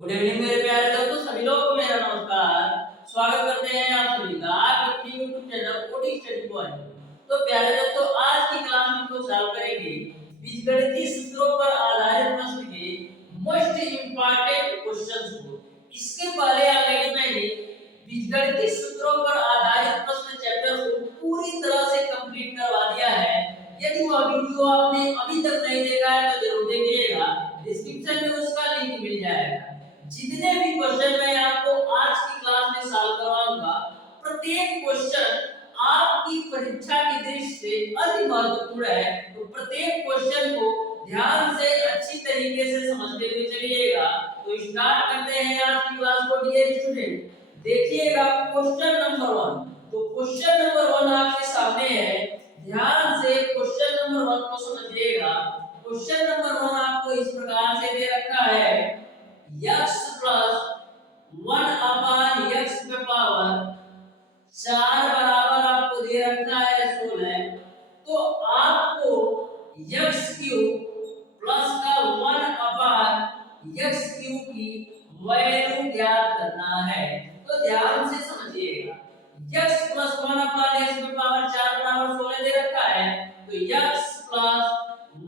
Good evening मेरे प्यारे दोस्तों, सभी लोगों को मेरा नमस्कार। स्वागत करते हैं आप सभी का आपके अपने YouTube channel OD study point. तो प्यारे दोस्तों, आज की क्लास में हम लोग सॉल्व करेंगे बीजगणितीय सूत्रों पर आधारित प्रश्न के मोस्ट इंपॉर्टेंट क्वेश्चंस को। इसके पहले ऑलरेडी मैंने बीजगणितीय सूत्रों पर आधारित प्रश्न चैप्टर को पूरी तरह से कंप्लीट करवा दिया है। यदि वह वीडियो आपने अभी तक नहीं देखा है तो जरूर देखिएगा, डिस्क्रिप्शन में उसका लिंक मिल जाएगा। जितने भी क्वेश्चन मैं आपको आज की क्लास में सॉल्व करवाऊंगा, प्रत्येक क्वेश्चन आपकी परीक्षा की दृष्टि से अति महत्वपूर्ण है। तो प्रत्येक क्वेश्चन को ध्यान से अच्छी तरीके से समझते हुए चलिएगा। तो स्टार्ट करते हैं आज की क्लास को डियर स्टूडेंट। देखिएगा क्वेश्चन नंबर 1। तो क्वेश्चन नंबर 1 आपके सामने है, ध्यान से क्वेश्चन नंबर 1 को समझिएगा। क्वेश्चन नंबर 1 आपको इस प्रकार से दे रखा है, x प्लस 1 अपान x पे पावर 4 बराबर आपको दे रखा है 16। तो आपको x क्यूब प्लस का 1 अपान x क्यूब की वैल्यू ज्ञात करना है। तो ध्यान से समझिएगा, x प्लस 1 अपान x पे पावर 4 बराबर 16 दे रखा है। तो x प्लस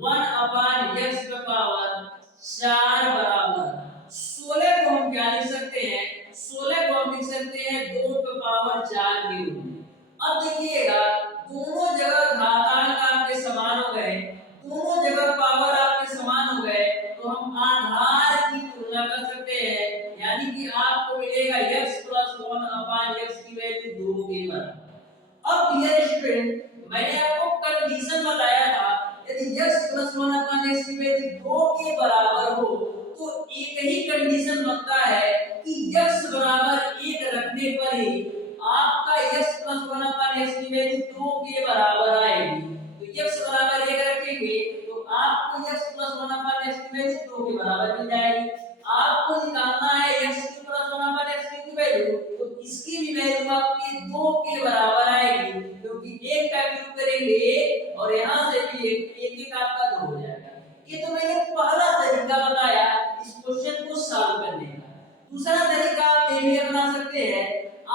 1 अपान x पे पावर 4 बराबर 16 को हम क्या लिख सकते हैं, 16 को हम लिख सकते हैं 2 पे पावर 4 के रूप में। अब देखिएगा, दोनों जगह घातांक आपके समान हो गए, दोनों जगह पावर आपके समान हो गए, तो हम आधार की तुलना कर सकते हैं। यानी कि आपको मिलेगा x प्लस 1 अपान x की वैल्यू 2 के बराबर। अब डियर स्टूडेंट, मैंने आपको कंडीशन बताया था, यदि x प्लस 1 अपान x की वैल्यू 2 के बराबर हो तो एक ही कंडीशन बनता है कि x बराबर 1 रखने पर ही आपका x प्लस 1 अपान x की वैल्यू 2 के बराबर आएगी। तो x बराबर 1 रखेंगे तो आपको x प्लस 1 अपान x की वैल्यू 2 के बराबर मिल जाएगी। आपको निकालना है x प्लस 1 अपान x की वैल्यू, तो इसकी भी वैल्यू आपकी 2 के बराबर आएगी, क्योंकि 1 का क्यूब करेंगे 1 और यहां से भी 1 आपका 2 हो जाएगा। ये तो मैंने पहला तरीका बताया इस क्वेश्चन को सॉल्व करने का। दूसरा तरीका आप ये भी अपना सकते हैं,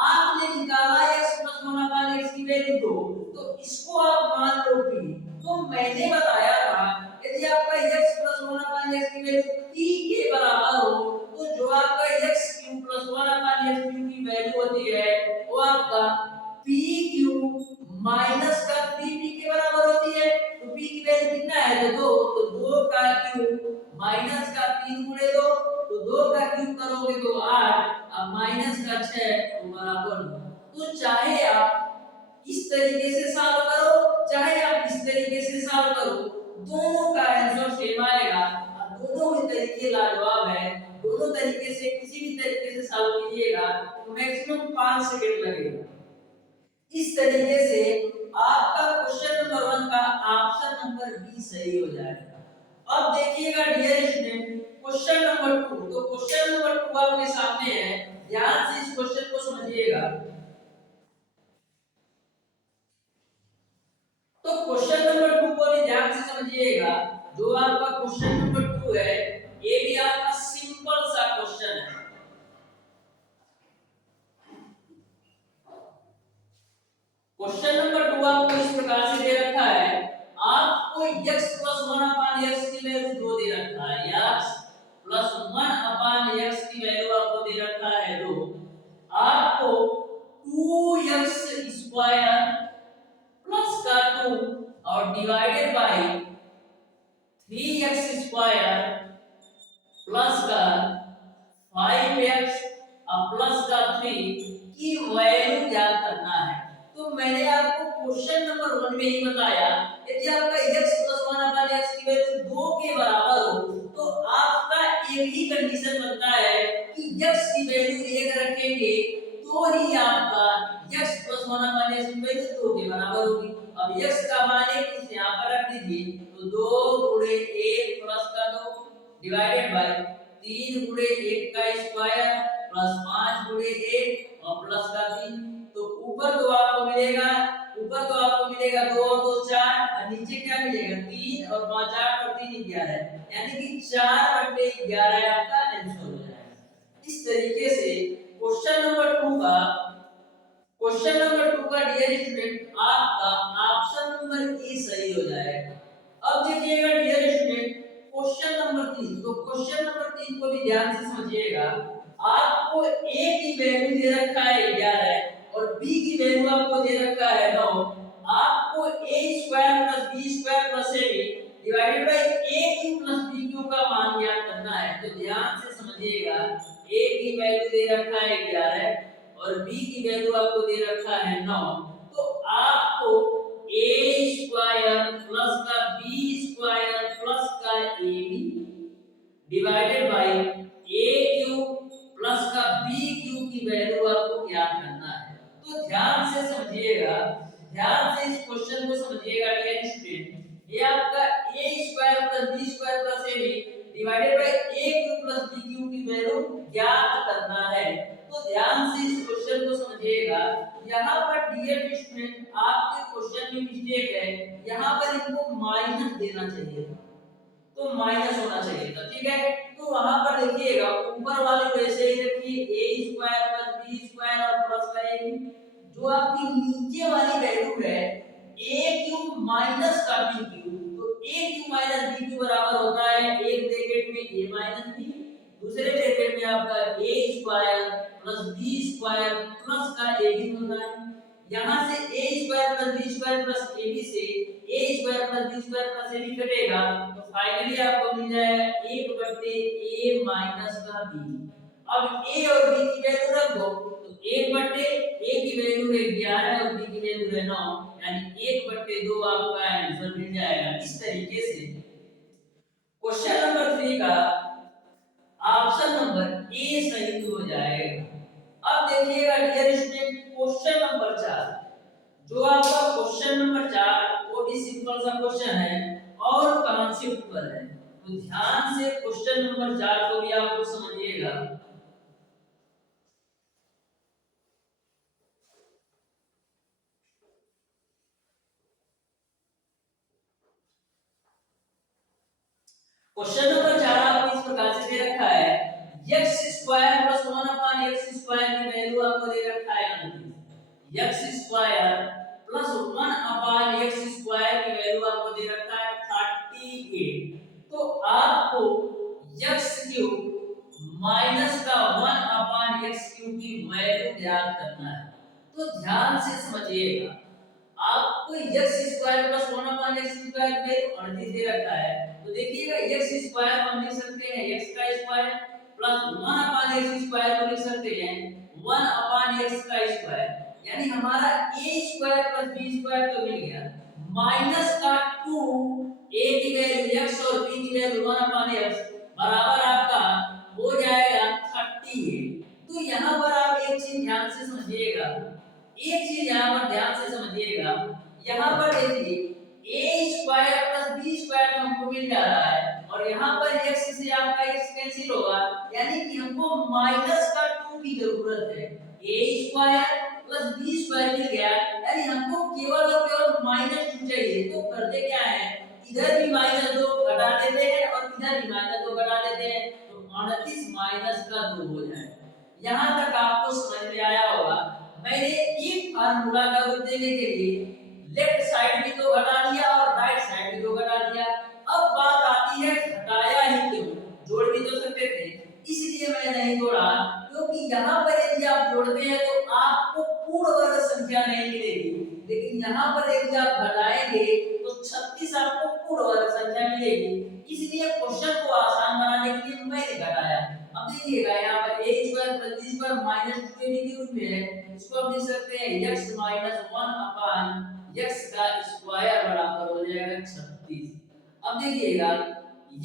आपने निकाला x प्लस 1 अपान x की वैल्यू 2, तो इसको आप मान लो p। तो मैंने बताया था, यदि आपका x प्लस 1 अपान x की वैल्यू p के बराबर हो तो जो आपका x क्यूब प्लस 1 अपान x क्यूब की वैल्यू होती है वो आपका p क्यूब माइनस का 3p के बराबर होती है। तो p की वैल्यू कितना है, तो 2, तो 2 का क्यूब माइनस का 3 गुणे 2, तो 2 का क्यूब करोगे तो 8, अब माइनस का 6 तो बराबर 9। तो चाहे आप इस तरीके से सॉल्व करो, चाहे आप इस तरीके से सॉल्व करो, दोनों का आंसर सेम आएगा और दोनों ही तरीके लाजवाब है। दोनों तरीके से किसी भी तरीके से सॉल्व कीजिएगा तो मैक्सिमम 5 सेकंड लगेगा। इस तरीके से आपका क्वेश्चन नंबर 1 का ऑप्शन नंबर बी सही हो जाएगा। अब देखिएगा डियर स्टूडेंट, क्वेश्चन नंबर 2। तो क्वेश्चन नंबर 2 आपके सामने है, ध्यान से इस क्वेश्चन को समझिएगा। तो क्वेश्चन नंबर 2 को भी ध्यान से समझिएगा। जो आपका क्वेश्चन नंबर 2 है, ये भी आपका सिंपल सा क्वेश्चन है। क्वेश्चन नंबर 2 आपको इस प्रकार से दे रखा है, आपको x प्लस 1 अपान x की वैल्यू 2 दे रखा है, x प्लस 1 अपान x की वैल्यू आपको दे रखा है 2। आपको 2x स्क्वायर प्लस का 2 और divided by 3x square plus का 5x और प्लस का 3 की वैल्यू ज्ञात करना है। तो मैंने आपको क्वेश्चन नंबर 1 में ही बताया, यदि आपका x प्लस 1 अपान x की वैल्यू 2 के बराबर हो तो आपका एक ही कंडीशन बनता है कि x की वैल्यू 1 रखेंगे तो ही आपका x प्लस 1 अपान x की वैल्यू 2 के बराबर होगी। अब x का मान 1 इसे यहां पर रख दीजिए, तो 2 गुणे 1 प्लस का 2 डिवाइडेड बाय 3 गुणे 1 का स्क्वायर प्लस 5 गुणे 1 और प्लस का 3। तो ऊपर तो आपको मिलेगा 2 और 2 4 और नीचे क्या मिलेगा 3 और 5 8 और 3 11, यानी कि 4/11 आपका आंसर हो जाएगा। ध्यान से समझिएगा। आपको a की वैल्यू दे रखा है 11 और b की वैल्यू आपको दे रखा है 9। आपको a square plus b square plus ab divided by a cube plus b cube का मान ज्ञात करना है। तो ध्यान से समझिएगा, a की वैल्यू दे रखा है 11 और b की वैल्यू आपको दे रखा है 9। तो आपको a स्क्वायर प्लस का b स्क्वायर प्लस का ab divided by a cube plus का b क्यूब की वैल्यू आपको ज्ञात करना है। तो ध्यान से समझिएगा, ध्यान से इस क्वेश्चन को समझिएगा डियर स्टूडेंट। ये आपका a square plus b square plus ab divided by a cube plus b cube की वैल्यू ज्ञात करना है। तो ध्यान से इस क्वेश्चन को समझिएगा। यहाँ पर डियर स्टूडेंट आपके क्वेश्चन में मिस्टेक है, यहाँ पर इनको माइनस देना चाहिए था, तो माइनस होना चाहिए था, ठीक है। तो वहां पर देखिएगा ऊपर वाले वैसे ही रखिए a square plus b square और प्लस का a जो आपकी नीचे वाली वैल्यू है a क्यूब माइनस का b क्यूब, तो a cube minus b cube बराबर होता है एक ब्रैकेट में a माइनस b, दूसरे ब्रैकेट में आपका a square plus b square plus का a भी होता है। यहाँ से a square plus b square plus ab से a square plus b square plus ab कटेगा, तो फाइनली आपको मिल जाएगा 1/a माइनस का b। अब a और b की वैल्यू रख दो, तो 1/a की वैल्यू है 11 और b की वैल्यू है 9, यानी 1/2 आपका आंसर मिल जाएगा। इस तरीके से क्वेश्चन नंबर 3 का ऑप्शन नंबर ए सही हो जाएगा। अब देखिएगा डियर स्टूडेंट क्वेश्चन नंबर 4, जो आपका क्वेश्चन नंबर 4 वो भी सिंपल सा क्वेश्चन है और कॉन्सेप्ट पर है। तो ध्यान से क्वेश्चन नंबर 4 को भी आप लोग समझिएगा। क्वेश्चन नंबर 4 आपको इस प्रकार से दे रखा है x स्क्वायर प्लस 1 अपान x स्क्वायर की वैल्यू आपको दे रखा है x स्क्वायर प्लस 1 अपान x स्क्वायर की वैल्यू आपको दे रखा है 38। तो आपको x क्यूब माइनस का 1 अपान x क्यूब की वैल्यू ज्ञात करना है। तो ध्यान से समझिएगा, आपको x स्क्वायर प्लस 1 अपान x स्क्वायर की वैल्यू 38 दे रखा है। तो देखिएगा x स्क्वायर हम लिख सकते हैं x का स्क्वायर प्लस 1 अपान x स्क्वायर को लिख सकते हैं 1 अपान x का स्क्वायर, यानी हमारा a square plus b square तो मिल गया, माइनस का 2 a की वैल्यू x और b की वैल्यू 1 अपान x बराबर आपका हो जाएगा 38। तो यहाँ पर आप एक चीज ध्यान से समझिएगा, एक चीज यहाँ पर ध्यान से समझिएगा, यहाँ पर देखिए a square plus b square तो हमको मिल जा रहा है और यहाँ पर x से आपका x कैंसिल होगा, यानी कि हमको माइनस का 2 की जरूरत है। a square plus b square मिल गया, यानी हमको केवल और केवल माइनस 2 चाहिए। तो करते क्या है, इधर भी माइनस 2 घटा देते हैं और इधर भी माइनस 2 घटा देते हैं, तो 29 माइनस का 2 हो जाएगा। यहाँ तक आपको समझ में आया होगा। मैंने एक फार्मूला का रूप देने के लिए लेफ्ट साइड भी तो घटा दिया और राइट साइड भी तो घटा दिया। अब बात आती है घटाया ही क्यों, जोड़ भी तो सकते थे, इसलिए मैं नहीं जोड़ा, क्योंकि यहाँ पर यदि आप जोड़ते हैं तो आपको पूर्ण वर्ग संख्या नहीं मिलेगी, लेकिन यहाँ पर यदि आप घटाएंगे तो 36 आपको पूर्ण वर्ग संख्या मिलेगी। इसलिए क्वेश्चन को आसान बनाने के लिए मैंने घटाया। अब देखिएगा यहाँ पर a square plus b square minus 2 के रूप में है, इसको हम लिख सकते हैं x माइनस 1 अपान x का स्क्वायर बराबर हो जाएगा 36। अब देखिएगा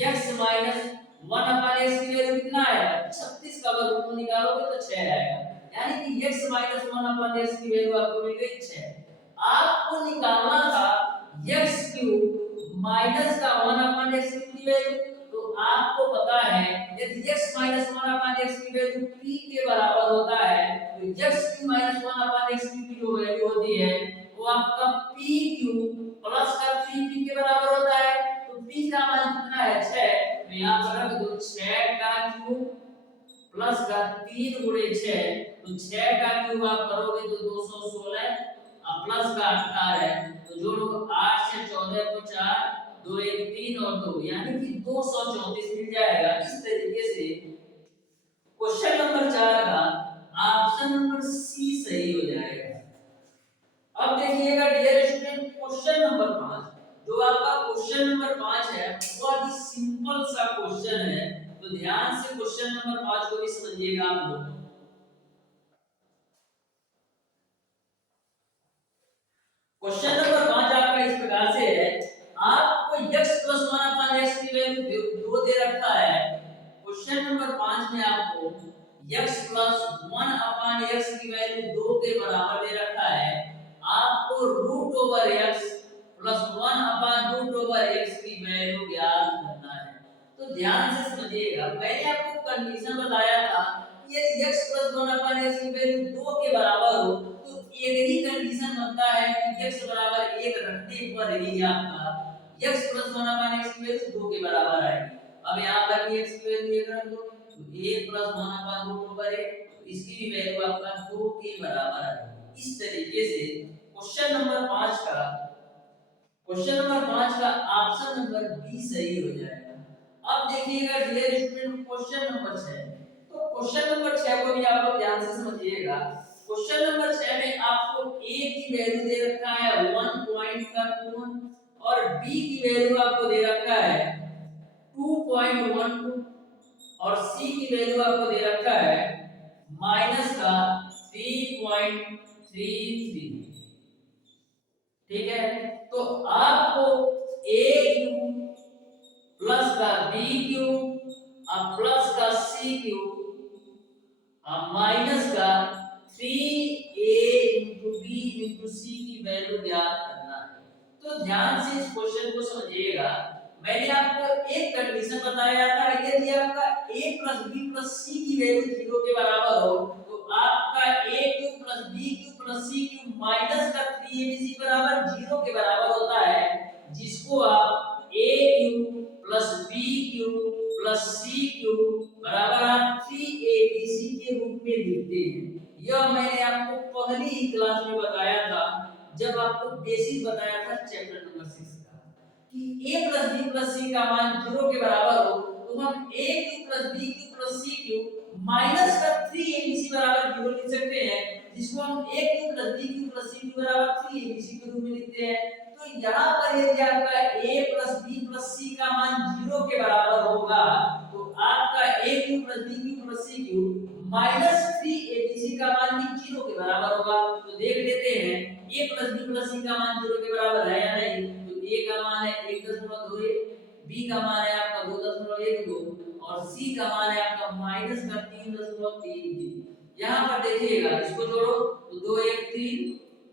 x माइनस 1 अपान x की वैल्यू कितना आएगा, 36 का वर्गमूल निकालोगे तो 6 आएगा, यानी कि x माइनस 1 अपान x की वैल्यू आपको मिल गई 6। आपको निकालना था x क्यूब माइनस का 1 अपान x की वैल्यू, तो आपको पता है यदि x माइनस 1 अपान x की वैल्यू p के बराबर होता है, तो x क्यूब माइनस 1 अपान x की जो वैल्यू होती है वो आपका p क्यूब प्लस का 3p के बराबर होता है। तो p का मान कितना है 6, तो यहां पर रख दो 6 का क्यूब प्लस का 3 गुणे 6, तो 6 का क्यूब आप करोगे तो 216 और प्लस का 18, तो जोड़ो 8 से 14 को 4 2 1 3 और 2, यानी कि 234 मिल जाएगा। इस तरीके से 5 को भी समझिएगा आप लोग। क्वेश्चन नंबर 5 आपका इस प्रकार से है, आपको x + 1/x की वैल्यू 2 दे रखा है। क्वेश्चन नंबर 5 में आपको x + 1/x की वैल्यू 2 के बराबर दे रखा है। आपको √x + 1/√x की वैल्यू ज्ञात करना है। तो ध्यान से समझिएगा, मैंने आपको कंडीशन बताया था कि यदि x + 1/x की वैल्यू 2 के बराबर हो तो एक ही कंडीशन बनता है कि x बराबर 1 रखने पर ही आपका x + 1/x की वैल्यू 2 के बराबर आएगी। अब यहाँ पर भी x की वैल्यू 1 रख दो तो 1 + 1/√1, तो इसकी भी वैल्यू आपका 2 के बराबर आएगी। इस तरीके से क्वेश्चन नंबर 5 का ऑप्शन नंबर बी सही हो जाएगा। अब देखिएगा डियर स्टूडेंट, क्वेश्चन नंबर 6, तो क्वेश्चन नंबर 6 को भी आप लोग ध्यान से समझिएगा। क्वेश्चन नंबर 6 में आपको a की वैल्यू दे रखा है 1 पॉइंट का 2 और b की वैल्यू आपको दे रखा है 2.12 और c की वैल्यू आपको दे रखा है माइनस का 3.33। ठीक है, तो आपको a क्यू प्लस का b क्यू और प्लस का c क्यू और माइनस का 3a into b into c की वैल्यू ज्ञात करना है। तो ध्यान से इस क्वेश्चन को समझिएगा। मैंने आपको एक कंडीशन बताया था, यदि आपका a plus b plus c की वैल्यू 0 के बराबर हो तो आपका a cube plus b cube plus c cube minus का 3abc बराबर 0 के बराबर होता है, जिसको आप a cube plus b cube plus c cube बराबर आप 3abc के रूप में लिखते हैं। यह मैंने आपको पहली ही क्लास में बताया था जब आपको बेसिक बताया था चैप्टर नंबर 6 का कि a plus b plus c का मान 0 के बराबर हो तो हम a cube plus b cube plus c cube minus का 3abc बराबर 0 लिख सकते हैं, जिसको हम a cube plus b cube plus c cube बराबर 3abc के रूप में लिखते हैं। तो यहाँ पर यदि आपका a plus b plus c का मान 0 के बराबर होगा तो आपका a cube plus b cube plus c cube minus 3abc का मान भी 0 के बराबर होगा। तो देख लेते हैं a plus b plus c का मान 0 के बराबर है या नहीं। तो a का मान है 1.21, b का मान है आपका 2.12 और c का मान है आपका माइनस का 3.33। यहाँ पर देखिएगा, इसको जोड़ो तो 2 1 3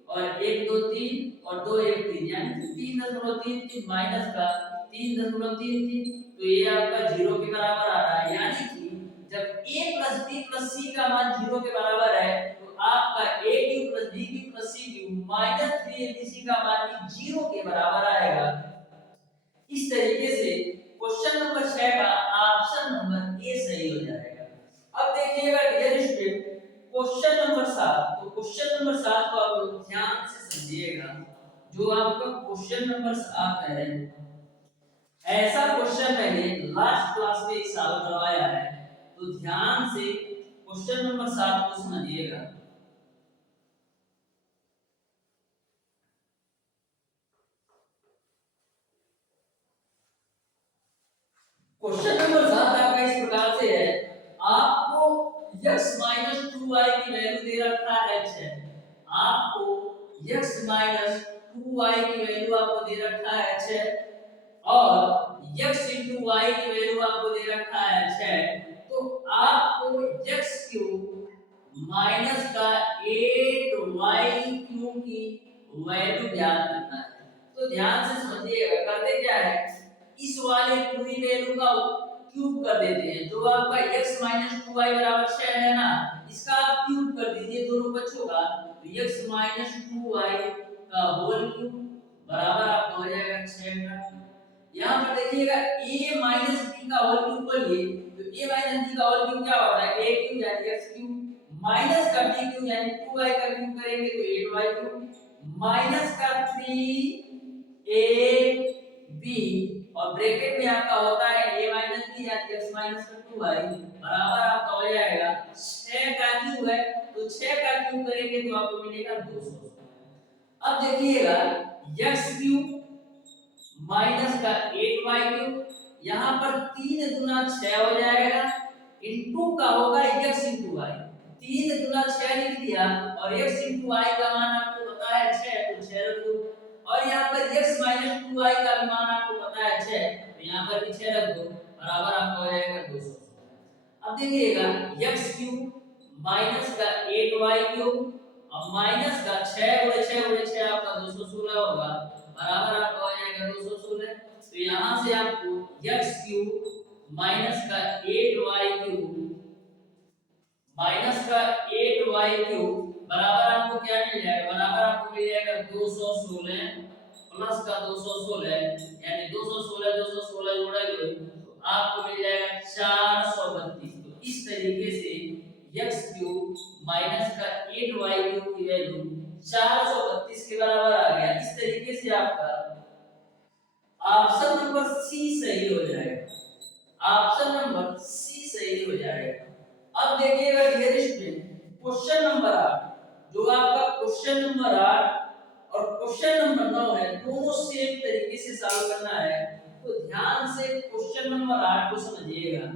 और 1 2 3 और 2 1 3 यानी 3.33 माइनस का 3.33, तो ये आपका 0 के बराबर आ रहा है। यानी कि जब a plus b plus c का मान 0 के बराबर है तो आपका a cube plus b cube plus c cube minus 3abc का मान भी 0 के बराबर आएगा। इस तरीके से क्वेश्चन नंबर 6 का ऑप्शन नंबर ए सही हो जाएगा। अब देखिएगा डियर स्टूडेंट, क्वेश्चन नंबर 7, तो क्वेश्चन नंबर 7 को आप लोग ध्यान से समझिएगा। जो आपका क्वेश्चन नंबर 7 है, ऐसा क्वेश्चन मैंने लास्ट क्लास में सॉल्व करवाया है, तो ध्यान से क्वेश्चन नंबर 7 को समझिएगा। क्वेश्चन नंबर 7 आपका इस प्रकार से है, आपको x 2y की वैल्यू दे रखा है h है। आपको x 2y की वैल्यू आपको दे रखा है h है और x into y की वैल्यू आपको दे रखा है h है। तो आपको x क्यूब माइनस का 8y क्यूब की वैल्यू ज्ञात करना है। तो ध्यान से समझिएगा, करते क्या है, इस वाले पूरी वैल्यू का क्यूब कर देते हैं। जो आपका x 2y बराबर 6 है ना, इसका आप क्यूब कर दीजिए दोनों बच्चों का, तो x 2y का होल क्यूब बराबर आपका हो जाएगा 6 का। यहाँ पर देखिएगा a माइनस b का होल क्यूब करिए तो a माइनस b का होल क्यूब क्या होता है, a क्यूब यानी x क्यूब माइनस का b क्यूब यानी 2y का क्यूब करेंगे तो 8y क्यूब माइनस का 3ab और ब्रैकेट में आपका होता है a माइनस b यानी x माइनस का 2y बराबर आपका हो जाएगा 6 का क्यूब है, तो 6 का क्यूब करेंगे तो आपको मिलेगा 200। अब देखिएगा x क्यूब माइनस का 8y क्यूब, यहाँ पर 3 गुना 6 हो जाएगा इनटू का होगा x इनटू y। 3 गुना 6 लिख दिया और x इनटू y का मान आपको पता है 6, तो 6 रख दो। और यहाँ पर x माइनस 2y का मान आपको पता है 6, तो यहाँ पर भी 6 रख दो, बराबर आपका हो जाएगा 200। अब देखिएगा x क्यूब माइनस का 8y क्यूब और माइनस का 6 आपका 216 होगा, बराबर आपका हो जाएगा 216। तो यहाँ से आपको x क्यूब माइनस का 8y क्यूब बराबर आपको क्या मिल जाएगा, बराबर आपको मिल जाएगा 216 प्लस का 216 यानी 216 जोड़ेंगे तो आपको मिल जाएगा 432। तो इस तरीके से x क्यूब माइनस का 8y क्यूब की वैल्यू 432 के बराबर आ गया। इस तरीके से आपका ऑप्शन नंबर सी सही हो जाएगा, ऑप्शन नंबर सी सही हो जाएगा। अब देखिएगा डियर स्टूडेंट क्वेश्चन नंबर 8, जो आपका क्वेश्चन नंबर 8 और क्वेश्चन नंबर 9 है, दोनों सेम तरीके से सॉल्व करना है। तो ध्यान से क्वेश्चन नंबर 8 को समझिएगा।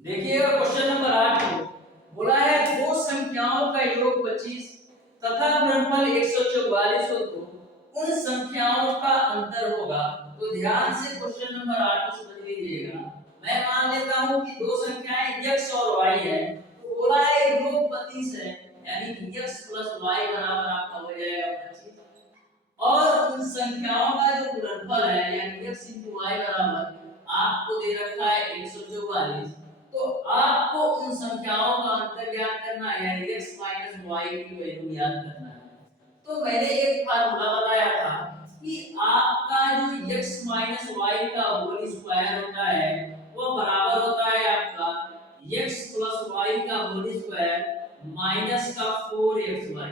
देखिएगा क्वेश्चन नंबर 8 को बोला है दो संख्याओं का योग 25 तथा गुणनफल 144 हो तो उन संख्याओं का अंतर होगा। तो ध्यान से क्वेश्चन नंबर 8 को समझ लीजिएगा। मैं मान लेता हूं कि दो संख्याएं x और y है, तो बोला है योग 25 है, यानी कि x + y बराबर आपका हो जाएगा 25 और उन संख्याओं का जो गुणनफल है यानी x * y बराबर आपको दे रखा है 144। तो आपको उन संख्याओं का अंतर ज्ञात करना है यानी x - y की वैल्यू ज्ञात करना है। तो मैंने एक फार्मूला बताया था कि आपका जो x - y का होल स्क्वायर होता है वो बराबर होता है आपका x + y का होल स्क्वायर माइनस का 4xy।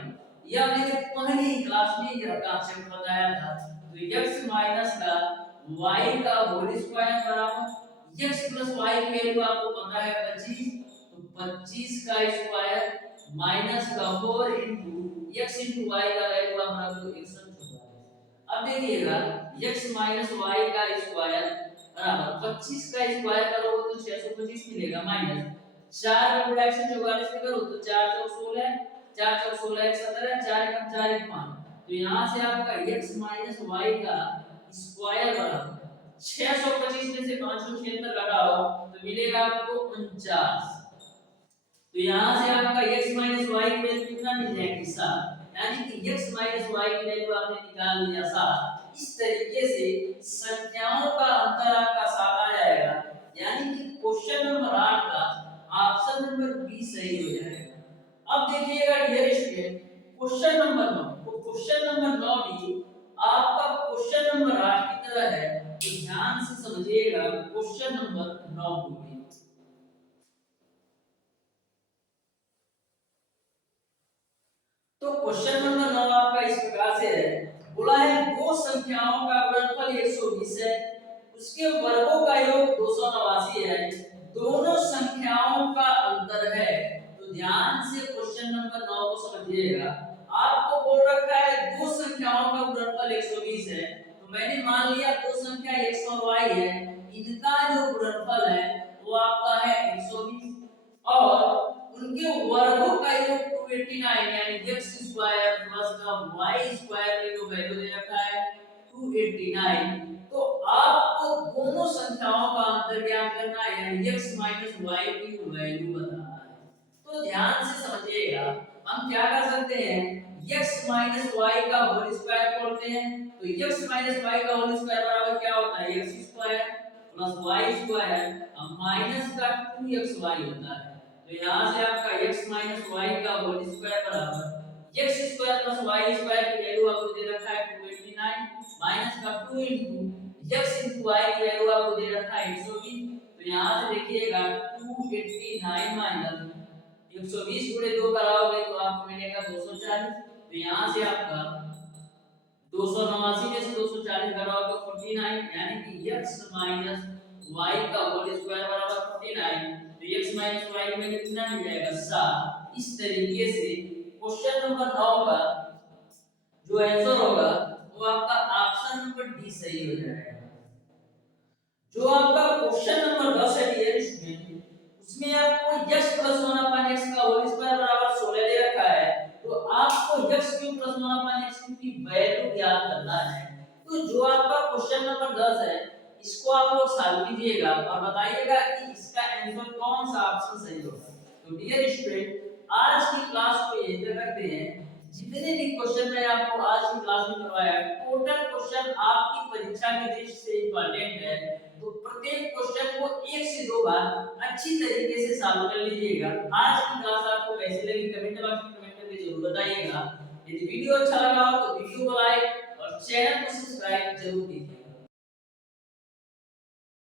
यह मैंने पहली क्लास में यह कांसेप्ट बताया था। तो x माइनस का y का होल स्क्वायर बराबर x + y की वैल्यू आपको पता है 25, तो 25 का स्क्वायर माइनस का 4 x * y का वैल्यू आप रख दो 144। अब देखिएगा x - y का स्क्वायर बराबर 25 का स्क्वायर करोगे तो 625 मिलेगा माइनस 4 का गुणा 144 से करो तो 4 चौक 16, 4 चौक 16 117, 4 एकम 4 1 5। तो यहां से आपका x - y का स्क्वायर बराबर 625 में से 576 घटाओ तो मिलेगा आपको 49। तो यहां से आपका x - y की वैल्यू कितना मिल जाएगी 7, यानी कि x - y की वैल्यू आपने निकाल लिया 7। इस तरीके से संख्याओं का अंतर आपका 7 आ जाएगा, यानी कि क्वेश्चन नंबर 8 का ऑप्शन नंबर बी सही हो जाएगा। अब देखिएगा डियर स्टूडेंट क्वेश्चन नंबर 9, तो क्वेश्चन नंबर 9 भी आपका क्वेश्चन नंबर 8 की तरह है, तो ध्यान से समझिएगा क्वेश्चन नंबर 9 को भी। तो क्वेश्चन नंबर 9 आपका इस प्रकार से है, बोला है दो संख्याओं का गुणनफल 120 है, उसके वर्गों का योग 289 है, दोनों संख्याओं का अंतर है। तो ध्यान से क्वेश्चन नंबर 9 को समझिएगा। आपको बोल रखा है दो संख्याओं का गुणनफल 120 है, तो मैंने मान लिया दो संख्या x और y है, इनका जो गुणनफल है वो आपका है 120 और उनके वर्गों का योग 289 यानी x स्क्वायर प्लस का y स्क्वायर की जो वैल्यू दे रखा है 289। तो आपको दोनों संख्याओं का अंतर ज्ञात करना है यानी x - y की वैल्यू बताना है। तो ध्यान से समझिएगा, हम क्या कर सकते हैं x - y का होल स्क्वायर खोलते हैं। तो x - y का होल स्क्वायर बराबर क्या होता है x square plus y square minus का 2xy होता है। तो यहां से आपका x - y का होल स्क्वायर बराबर x square plus y square की वैल्यू आपको दे रखा है 289 माइनस का 2 x y की वैल्यू आपको दे रखा है 120। तो यहां से देखिएगा 289 माइनस 120 गुणे 2 कराओगे तो आपको मिलेगा 240। तो यहां से आपका 289 में से 240 घटाओ तो 49 यानी कि x - y का होल स्क्वायर बराबर 49, तो x माइनस y में कितना मिल जाएगा 7। इस तरीके से क्वेश्चन नंबर 9 का जो आंसर होगा वो आपका ऑप्शन नंबर डी सही हो जाएगा। जो आपका क्वेश्चन नंबर 10 है डियर स्टूडेंट, उसमें आपको x प्लस 1 अपॉन x का होल स्क्वायर बराबर 16 दे रखा है, तो आपको x cube plus 1 upon x cube की वैल्यू ज्ञात करना है। तो जो आपका क्वेश्चन नंबर 10 है इसको आप लोग सॉल्व कीजिएगा और बताइएगा कि इसका आंसर कौन सा ऑप्शन सही होगा। तो डियर स्टूडेंट आज की क्लास को यहीं तक रखते हैं। जितने भी क्वेश्चन मैं आपको आज की क्लास में करवाया टोटल क्वेश्चन आपकी परीक्षा की दृष्टि से इंपॉर्टेंट है, तो प्रत्येक क्वेश्चन को एक से दो बार अच्छी तरीके से सॉल्व कर लीजिएगा। आज की क्लास आपको कैसी लगी कमेंट बॉक्स में कमेंट करके जरूर बताइएगा। यदि वीडियो अच्छा लगा हो तो वीडियो को लाइक और चैनल को सब्सक्राइब जरूर कीजिए।